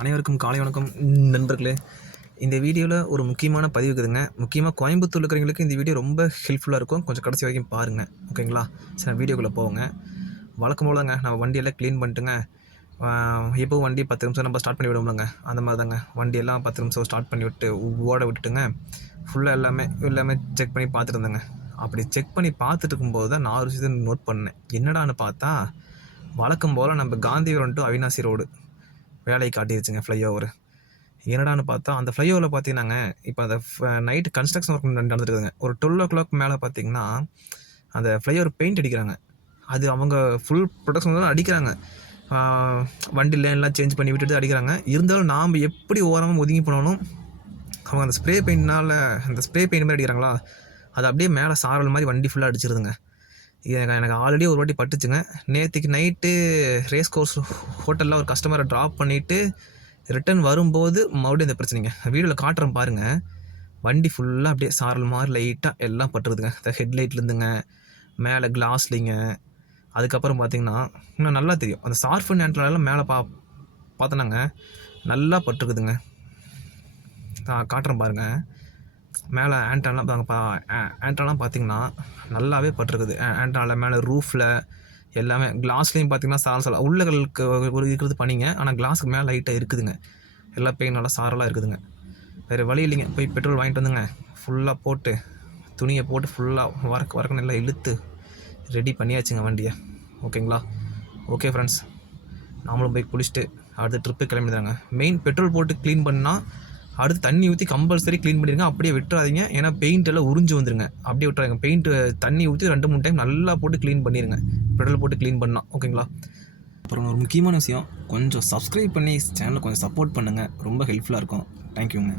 அனைவருக்கும் காலை வணக்கம் நண்பர்களே. இந்த வீடியோவில் ஒரு முக்கியமான பதிவு இருக்குதுங்க. முக்கியமாக கோயம்புத்தூர் இருக்கிறவங்களுக்கு இந்த வீடியோ ரொம்ப ஹெல்ப்ஃபுல்லாக இருக்கும். கொஞ்சம் கடைசி வரைக்கும் பாருங்கள், ஓகேங்களா? சரி, வீடியோக்குள்ளே போவோங்க. வழக்கம் போலங்க நம்ம வண்டியெல்லாம் க்ளீன் பண்ணிட்டுங்க. எப்போவும் வண்டி 10 நிமிஷம் நம்ம ஸ்டார்ட் பண்ணி விடுவோம்லங்க, அந்த மாதிரி தாங்க வண்டியெல்லாம் 10 நிமிஷம் ஸ்டார்ட் பண்ணி விட்டு ஓட விட்டுட்டுங்க. ஃபுல்லாக எல்லாமே செக் பண்ணி பார்த்துட்டு இருந்தேங்க. அப்படி செக் பண்ணி பார்த்துட்டு இருக்கும்போது தான் நான் ஒரு விஷயத்தை நோட் பண்ணேன். என்னடான்னு பார்த்தா, வழக்கம் போல் நம்ம காந்திபுரம் டு அவினாசி ரோடு வேலையை காட்டிடுச்சுங்க ஃப்ளைஓவர். என்னடான்னு பார்த்தா, அந்த ஃப்ளைஓவரில் பார்த்தீங்கன்னாங்க, இப்போ அந்த நைட்டு கன்ஸ்ட்ரக்ஷன் ஒர்க் நடந்துருக்குதுங்க. ஒரு 12:00 மேலே பார்த்தீங்கன்னா, அந்த ஃப்ளைஓவர் பெயிண்ட் அடிக்கிறாங்க. அது அவங்க ஃபுல் ப்ரொடக்ஷன் தான் அடிக்கிறாங்க. வண்டி லேன்லாம் சேஞ்ச் பண்ணி விட்டுட்டு அடிக்கிறாங்க. இருந்தாலும் நாம் எப்படி ஓரமாக ஒதுங்கி போனாலும் அவங்க அந்த ஸ்ப்ரே பெயிண்ட்னால் அந்த ஸ்ப்ரே பெயிண்ட் மாதிரி அடிக்கிறாங்களா, அது அப்படியே மேலே சாரல் மாதிரி வண்டி ஃபுல்லாக அடிச்சிருதுங்க. எனக்கு ஆல்ரெடி ஒரு வாட்டி பட்டுச்சுங்க. நேற்றுக்கு நைட்டு ரேஸ் கோர்ஸ் ஹோட்டலில் ஒரு கஸ்டமரை ட்ராப் பண்ணிவிட்டு ரிட்டன் வரும்போது மறுபடியும் இந்த பிரச்சனைங்க. வீடியோவில் காட்டுறேன் பாருங்கள். வண்டி ஃபுல்லாக அப்படியே சாரல் மாதிரி லைட்டாக எல்லாம் பட்டுருதுங்க. இந்த ஹெட்லைட்லேருந்துங்க, மேலே கிளாஸ்லிங்க, அதுக்கப்புறம் பார்த்தீங்கன்னா இன்னும் நல்லா தெரியும். அந்த சார்ஃபன் ஆண்ட்ராலாம் மேலே பார்த்தோன்னாங்க நல்லா பட்டுருக்குதுங்க. காட்டுறேன் பாருங்கள். மேலே ஆண்ட்ராலாம் பார்த்தீங்கன்னா நல்லாவே பட்டிருக்குது. ஆண்ட்ராவில் மேலே ரூஃபில் எல்லாமே கிளாஸ்லேயும் பார்த்தீங்கன்னா சாரல் உள்ளகளுக்கு ஒரு இருக்கிறது பண்ணிங்க. ஆனால் கிளாஸுக்கு மேலே லைட்டாக இருக்குதுங்க. எல்லா பெயின் நல்லா சாரலாக இருக்குதுங்க. வேறு வழி இல்லைங்க. போய் பெட்ரோல் வாங்கிட்டு வந்துங்க. ஃபுல்லாக போட்டு துணியை போட்டு ஃபுல்லாக வரக்கு நல்லா இழுத்து ரெடி பண்ணியாச்சுங்க வண்டியை. ஓகேங்களா? ஓகே ஃப்ரெண்ட்ஸ், நாமளும் போய் குளிச்சுட்டு அடுத்த ட்ரிப்பு கிளம்பிடுறாங்க. மெயின் பெட்ரோல் போட்டு க்ளீன் பண்ணால் அடுத்து தண்ணி ஊற்றி கம்பல்சரி க்ளீன் பண்ணிடுங்க. அப்படியே விட்டுறாதீங்க. ஏன்னா பெயிண்ட் எல்லாம் உறிஞ்சு வந்துருங்க. அப்படியே விட்டுறாங்க. பெயிண்ட் தண்ணி ஊற்றி 2-3 டைம் நல்லா போட்டு க்ளீன் பண்ணிடுங்க. பெட்ரோல் போட்டு க்ளீன் பண்ணால் ஓகேங்களா? அப்புறம் ஒரு முக்கியமான விஷயம், கொஞ்சம் சப்ஸ்கிரைப் பண்ணி சேனலை கொஞ்சம் சப்போர்ட் பண்ணுங்கள். ரொம்ப ஹெல்ப்ஃபுல்லாக இருக்கும். தேங்க்யூங்க.